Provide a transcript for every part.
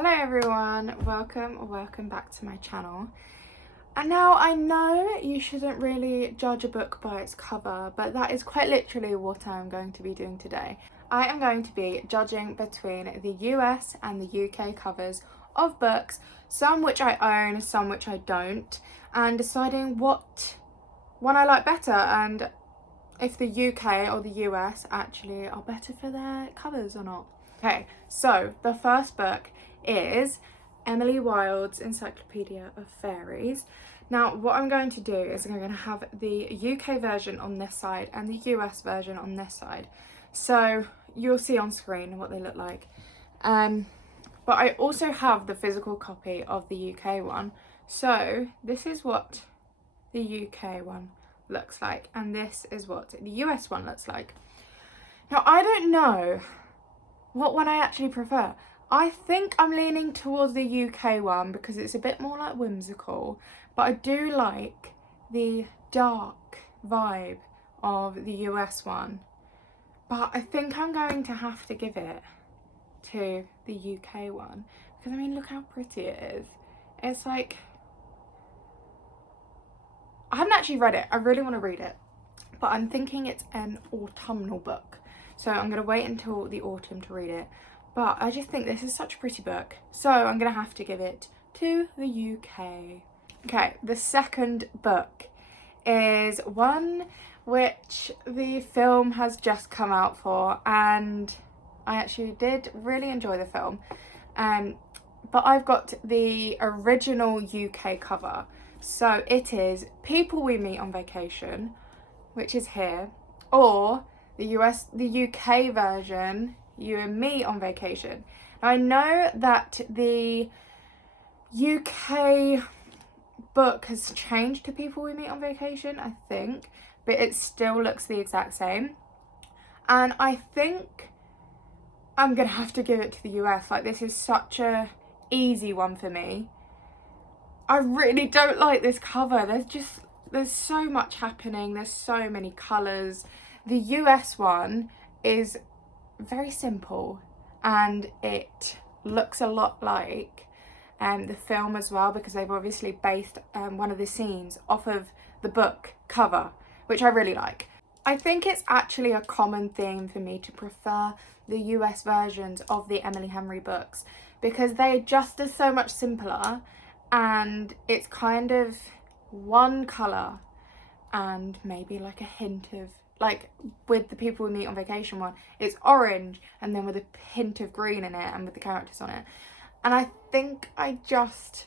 Hello everyone, welcome back to my channel. And now I know you shouldn't really judge a book by its cover, but that is quite literally what I'm going to be doing today. I am going to be judging between the US and the UK covers of books, some which I own, some which I don't, and deciding what one I like better and if the UK or the US actually are better for their covers or not. Okay, so the first book is Emily Wilde's Encyclopedia of Fairies. Now what I'm going to do is I'm going to have the UK version on this side and the US version on this side. So you'll see on screen what they look like. But I also have the physical copy of the UK one. So this is what the UK one looks like and this is what the US one looks like. Now I don't know what one I actually prefer. I think I'm leaning towards the UK one because it's a bit more like whimsical, but I do like the dark vibe of the US one. But I think I'm going to have to give it to the UK one because I mean look how pretty it is. It's like, I haven't actually read it, I really want to read it, but I'm thinking it's an autumnal book. So I'm going to wait until the autumn to read it. But I just think this is such a pretty book. So I'm going to have to give it to the UK. Okay, the second book is one which the film has just come out for. And I actually did really enjoy the film. But I've got the original UK cover. So it is People We Meet on Vacation, which is here. Or the UK version, You and Me on Vacation. Now I know that the UK book has changed to People We Meet on Vacation, I think, but it still looks the exact same. And I think I'm gonna have to give it to the US. Like, this is such a easy one for me. I really don't like this cover. There's so much happening. There's so many colours. The US one is very simple and it looks a lot like the film as well, because they've obviously based one of the scenes off of the book cover, which I really like. I think it's actually a common theme for me to prefer the US versions of the Emily Henry books because they just are so much simpler and it's kind of one colour and maybe like a hint of, like with the People We Meet on Vacation one, it's orange and then with a hint of green in it and with the characters on it. And I think I just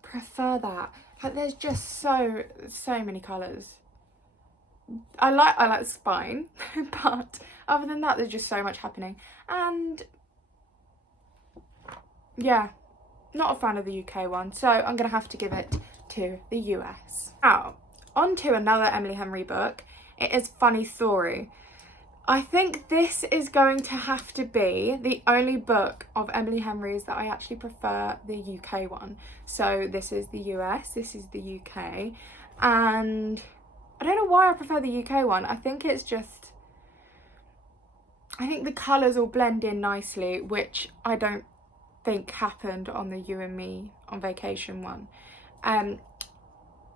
prefer that. Like, there's just so many colours. I like the spine, but other than that there's just so much happening. And yeah, not a fan of the UK one, so I'm gonna have to give it to the US. Now, on to another Emily Henry book. It is Funny Story. I think this is going to have to be the only book of Emily Henry's that I actually prefer the UK one. So this is the US, this is the UK, and I don't know why I prefer the UK one. I think it's just, I think the colours all blend in nicely, which I don't think happened on the You and Me on Vacation one.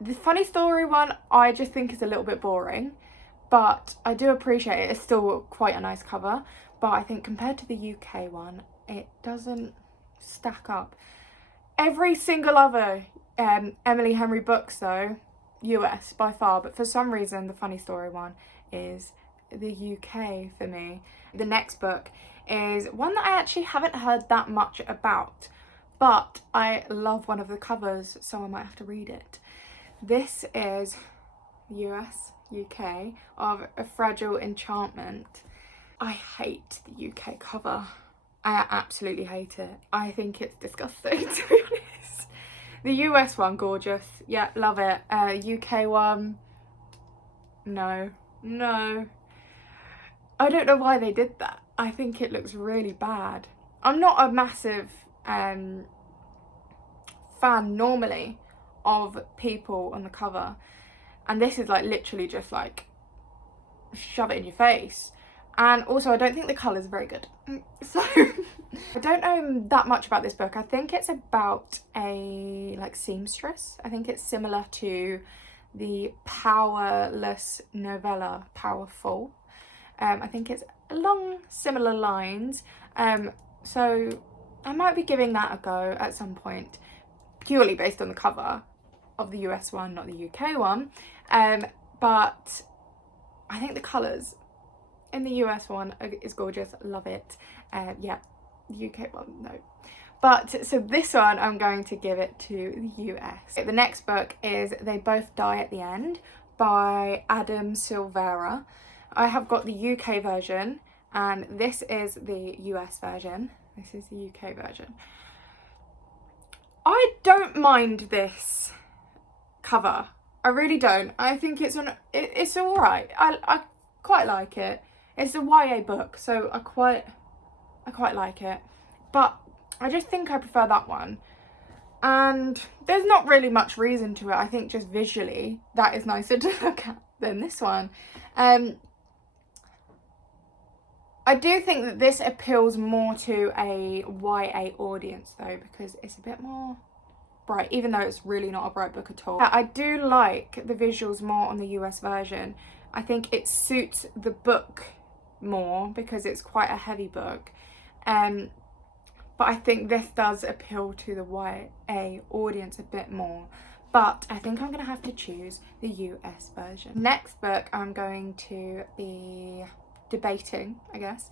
The Funny Story one I just think is a little bit boring, but I do appreciate it. It's still quite a nice cover, but I think compared to the UK one, it doesn't stack up. Every single other Emily Henry books though, US by far, but for some reason the Funny Story one is the UK for me. The next book is one that I actually haven't heard that much about, but I love one of the covers, so I might have to read it. This is US, UK, of A Fragile Enchantment. I hate the UK cover. I absolutely hate it. I think it's disgusting, to be honest. The US one, gorgeous. Yeah, love it. UK one, no. I don't know why they did that. I think it looks really bad. I'm not a massive fan normally of people on the cover, and this is like literally just like shove it in your face. And also I don't think the colours are very good, so I don't know that much about this book. I think it's about a like seamstress. I think it's similar to the Powerless novella Powerful. I think it's along similar lines. So I might be giving that a go at some point, purely based on the cover of the US one, not the UK one. But I think the colours in the US one is gorgeous. Love it. Yeah, the UK one, no. But so this one, I'm going to give it to the US. The next book is They Both Die at the End by Adam Silvera. I have got the UK version and this is the US version. This is the UK version. I don't mind this cover. I really don't. I think it's all right. I quite like it. It's a YA book, so I quite like it. But I just think I prefer that one. And there's not really much reason to it. I think just visually that is nicer to look at than this one. I do think that this appeals more to a YA audience though, because it's a bit more bright, even though it's really not a bright book at all. I do like the visuals more on the US version. I think it suits the book more because it's quite a heavy book. But I think this does appeal to the YA audience a bit more. But I think I'm going to have to choose the US version. Next book I'm going to be debating, I guess,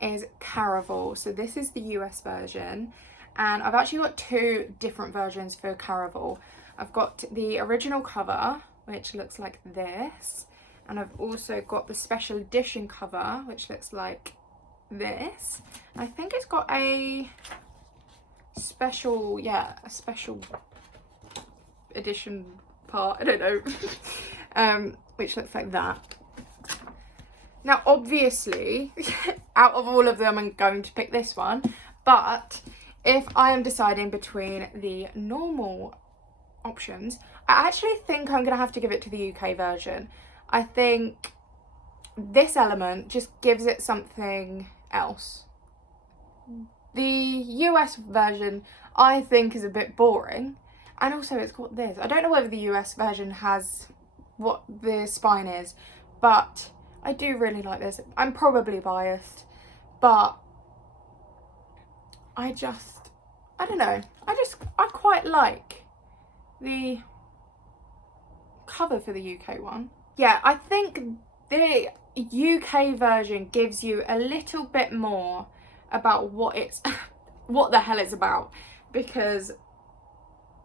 is Caraval. So this is the US version. And I've actually got two different versions for Caraval. I've got the original cover, which looks like this. And I've also got the special edition cover, which looks like this. I think it's got a special, a special edition part, I don't know, which looks like that. Now, obviously, out of all of them, I'm going to pick this one, but if I am deciding between the normal options, I actually think I'm going to have to give it to the UK version. I think this element just gives it something else. The US version, I think, is a bit boring. And also it's got this. I don't know whether the US version has what the spine is, but I do really like this. I'm probably biased, but I don't know. I quite like the cover for the UK one. Yeah, I think the UK version gives you a little bit more about what the hell it's about, because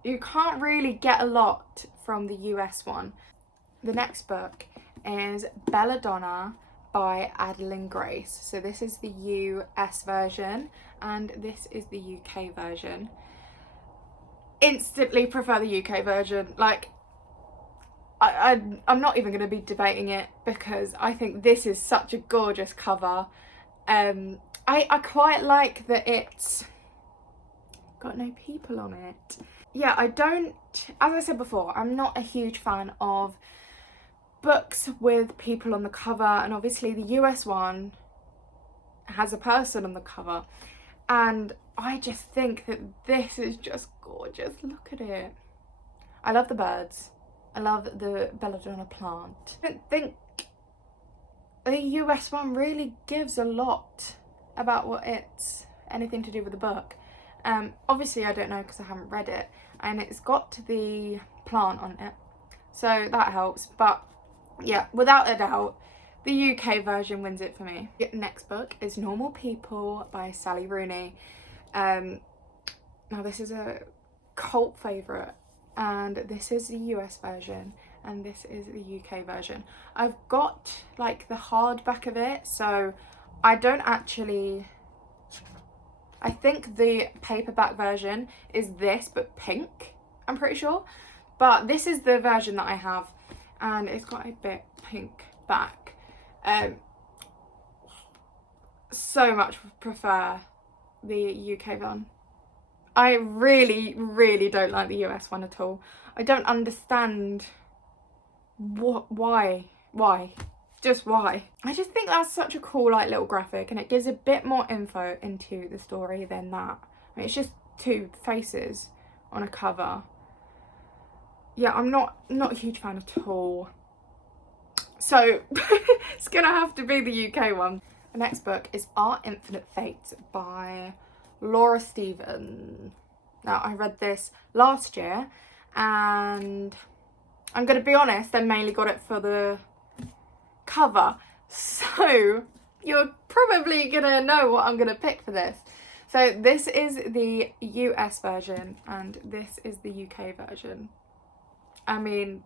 you can't really get a lot from the US one. The next book is Belladonna by Adeline Grace. So this is the US version and this is the UK version. Instantly prefer the UK version. Like, I'm not even going to be debating it because I think this is such a gorgeous cover. I quite like that it's got no people on it. Yeah, as I said before, I'm not a huge fan of books with people on the cover, and obviously the US one has a person on the cover, and I just think that this is just gorgeous. Look at it. I love the birds. I love the belladonna plant. I don't think the US one really gives a lot about what it's anything to do with the book. Obviously I don't know because I haven't read it, and it's got the plant on it, so that helps. But yeah, without a doubt, the UK version wins it for me. The next book is Normal People by Sally Rooney. Now this is a cult favourite, and this is the US version and this is the UK version. I've got like the hardback of it, so I think the paperback version is this but pink, I'm pretty sure, but this is the version that I have and it's got a bit pink back. So much prefer the UK one. I really don't like the US one at all. I don't understand why. Just why? I just think that's such a cool like little graphic, and it gives a bit more info into the story than that. I mean, it's just two faces on a cover. Yeah, I'm not a huge fan at all. So it's gonna have to be the UK one. The next book is Our Infinite Fate by Laura Stephen. Now, I read this last year, and I'm gonna be honest, I mainly got it for the cover. So you're probably gonna know what I'm gonna pick for this. So this is the US version and this is the UK version. I mean,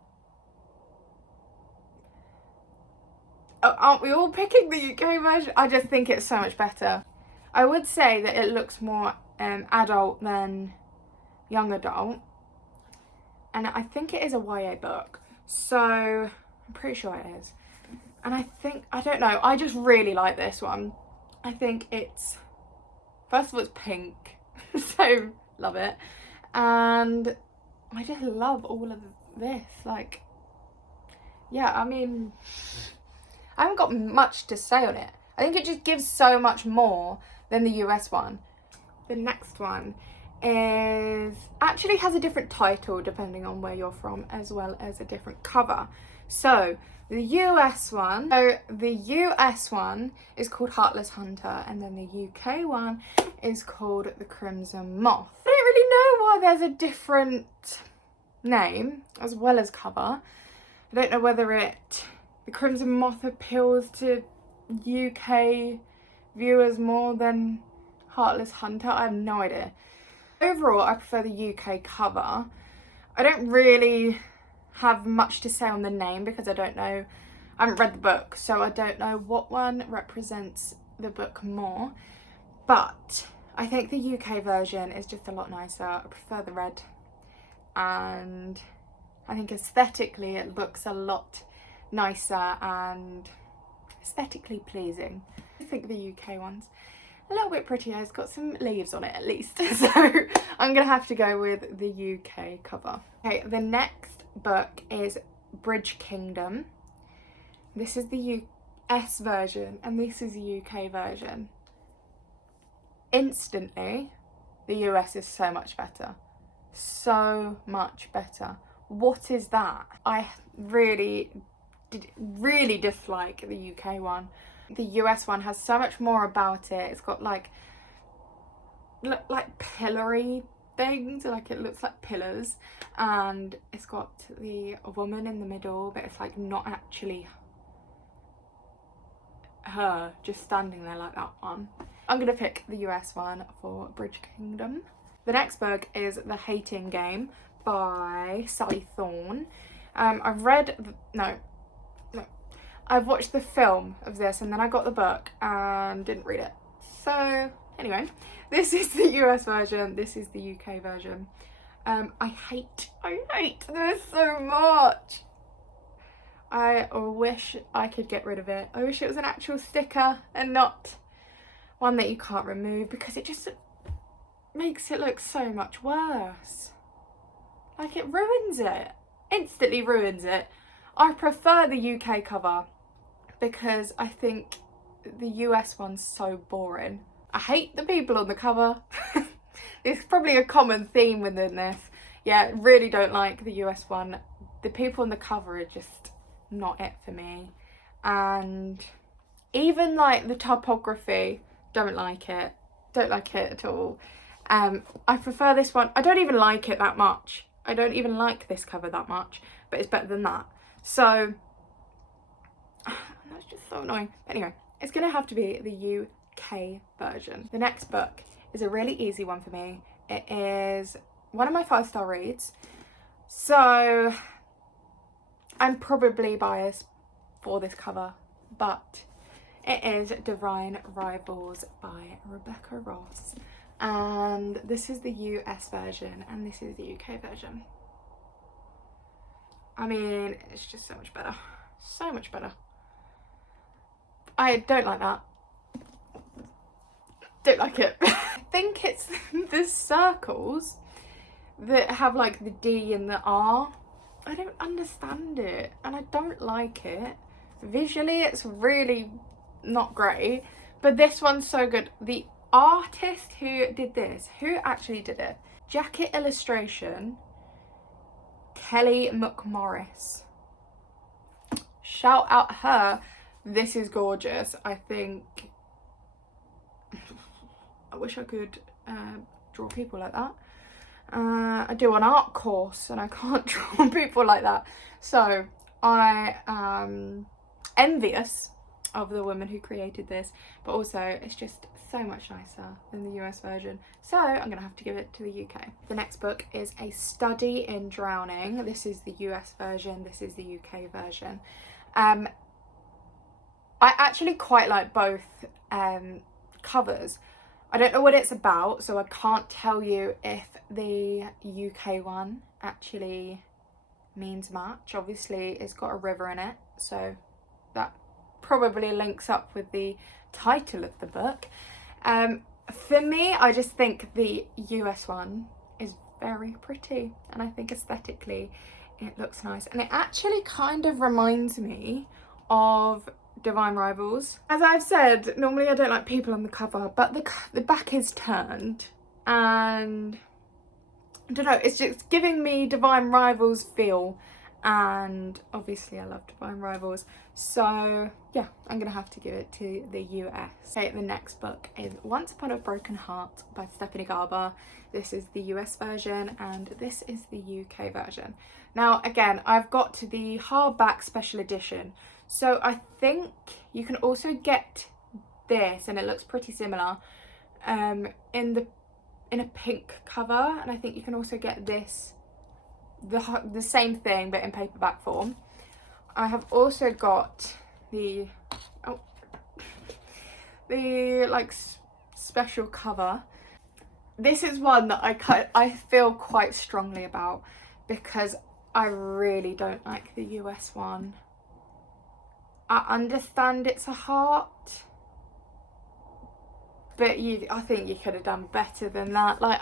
aren't we all picking the UK version? I just think it's so much better. I would say that it looks more adult than young adult, and I think it is a YA book, so I'm pretty sure it is. And I don't know, I just really like this one. I think it's, first of all, it's pink, so love it, and I just love all of this. Like, yeah, I mean, I haven't got much to say on it. I think it just gives so much more than the US one. The next one actually has a different title depending on where you're from, as well as a different cover. So the US one is called Heartless Hunter, and then the UK one is called The Crimson Moth. I don't really know why there's a different name as well as cover. I don't know whether The Crimson Moth appeals to UK viewers more than Heartless Hunter. I have no idea. Overall, I prefer the UK cover. I don't really have much to say on the name because I don't know, I haven't read the book, so I don't know what one represents the book more. But I think the UK version is just a lot nicer. I prefer the red, and I think aesthetically it looks a lot nicer and aesthetically pleasing. I think the UK one's a little bit prettier. It's got some leaves on it at least. So I'm gonna have to go with the UK cover. Okay, the next book is Bridge Kingdom. This is the US version and this is the UK version. Instantly, the US is so much better. So much better. What is that? I really dislike the UK one. The US one has so much more about it. It's got like pillory things, like it looks like pillars, and it's got the woman in the middle, but it's like not actually her just standing there like that one. I'm gonna pick the US one for Bridge Kingdom. The next book is The Hating Game by Sally Thorne. I've watched the film of this and then I got the book and didn't read it. So anyway, this is the US version, this is the UK version. I hate this so much. I wish I could get rid of it. I wish it was an actual sticker and not one that you can't remove, because it just makes it look so much worse. Like, it ruins it, instantly ruins it. I prefer the UK cover because I think the US one's so boring. I hate the people on the cover. It's probably a common theme within this. Yeah, really don't like the US one. The people on the cover are just not it for me. And even like the typography, don't like it at all. I prefer this one. I don't even like it that much. I don't even like this cover that much, but it's better than that. So that's just so annoying. Anyway, it's gonna have to be the UK version. The next book is a really easy one for me. It is one of my 5-star reads, so I'm probably biased for this cover, but it is Divine Rivals by Rebecca Ross. And this is the US version and this is the UK version. I mean, it's just so much better. So much better. I don't like that. Don't like it. I think it's the circles that have like the D and the R. I don't understand it and I don't like it. Visually, it's really not great, but this one's so good. The artist who did this, who actually did it? Jacket illustration, Kelly McMorris. Shout out her. This is gorgeous. I think I wish I could draw people like that. I do an art course and I can't draw people like that. So I am envious of the woman who created this, but also it's just so much nicer than the US version. So I'm gonna have to give it to the UK. The next book is A Study in Drowning. This is the US version, this is the UK version. I actually quite like both covers. I don't know what it's about, so I can't tell you if the UK one actually means much. Obviously, it's got a river in it, so that probably links up with the title of the book. For me, I just think the US one is very pretty, and I think aesthetically it looks nice. And it actually kind of reminds me of Divine Rivals. As I've said, normally I don't like people on the cover, but the back is turned and I don't know, it's just giving me Divine Rivals feel, and obviously I love Divine Rivals, so yeah, I'm gonna have to give it to the US. Okay, the next book is Once Upon a Broken Heart by Stephanie Garber. This is the US version and this is the UK version. Now again, I've got the hardback special edition, so I think you can also get this, and it looks pretty similar, in a pink cover, and I think you can also get this, the same thing but in paperback form. I have also got the like special cover. This is one that I feel quite strongly about because I really don't like the US one. I understand it's a heart, but I think you could have done better than that. Like,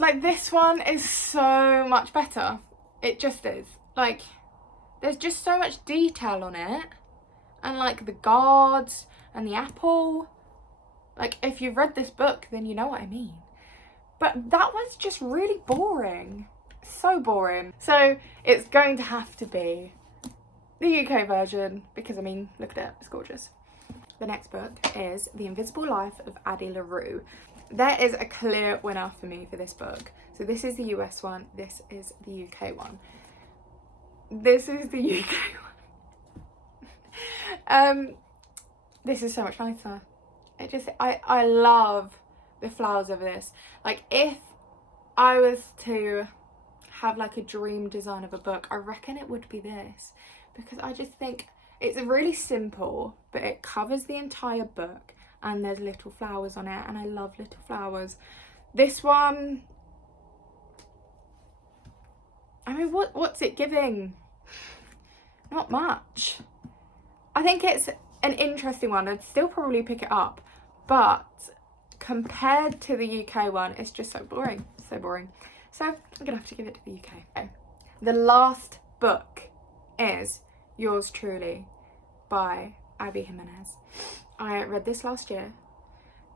like, this one is so much better. It just is. Like, there's just so much detail on it, and like the guards and the apple. Like, if you've read this book, then you know what I mean. But that one's just really boring. So boring. So it's going to have to be the UK version because, I mean, look at it, it's gorgeous. The next book is The Invisible Life of Addie LaRue. There is a clear winner for me for this book. So this is the US one, this is the UK one. This is the UK one. This is so much nicer. I love the flowers of this. Like, if I was to have like a dream design of a book, I reckon it would be this, because I just think it's really simple, but it covers the entire book and there's little flowers on it, and I love little flowers. This one, I mean, what's it giving? Not much. I think it's an interesting one. I'd still probably pick it up, but compared to the UK one, it's just so boring, so boring. So I'm gonna have to give it to the UK. Okay. The last book is Yours Truly by Abby Jimenez. I read this last year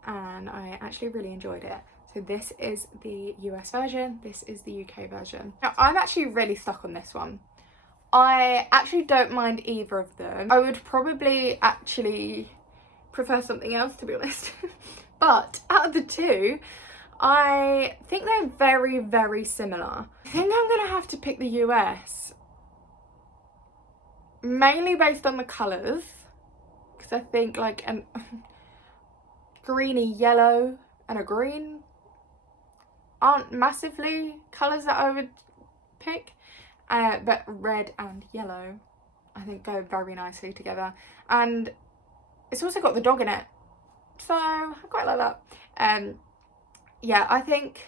and I actually really enjoyed it. So this is the US version, this is the UK version. Now, I'm actually really stuck on this one. I actually don't mind either of them. I would probably actually prefer something else, to be honest. But out of the two, I think they're very, very similar. I think I'm gonna have to pick the US, mainly based on the colours, because I think like a greeny yellow and a green aren't massively colours that I would pick, but red and yellow I think go very nicely together, and it's also got the dog in it, so I quite like that. Yeah, I think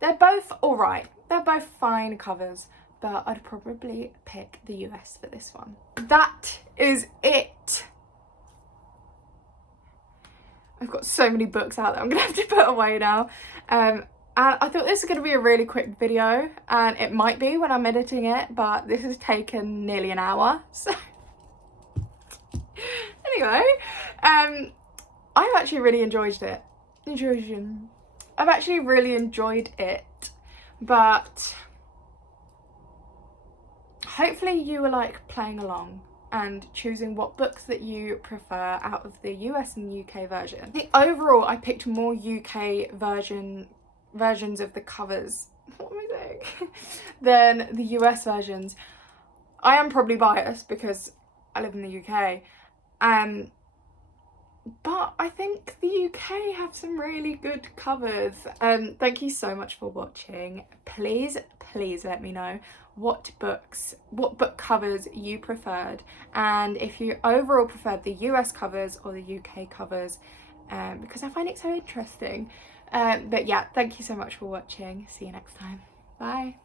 they're both alright, they're both fine covers, but I'd probably pick the US for this one. That is it. I've got so many books out that I'm gonna have to put away now. And I thought this was going to be a really quick video, and it might be when I'm editing it, but this has taken nearly an hour, so anyway, I've actually really enjoyed it. I've actually really enjoyed it, but hopefully you were like playing along and choosing what books that you prefer out of the US and UK version. I think overall I picked more UK versions of the covers, what am I saying, than the US versions. I am probably biased because I live in the UK, but I think the UK have some really good covers. Thank you so much for watching. Please let me know what book covers you preferred, and if you overall preferred the US covers or the UK covers, because I find it so interesting. But yeah, thank you so much for watching. See you next time. Bye.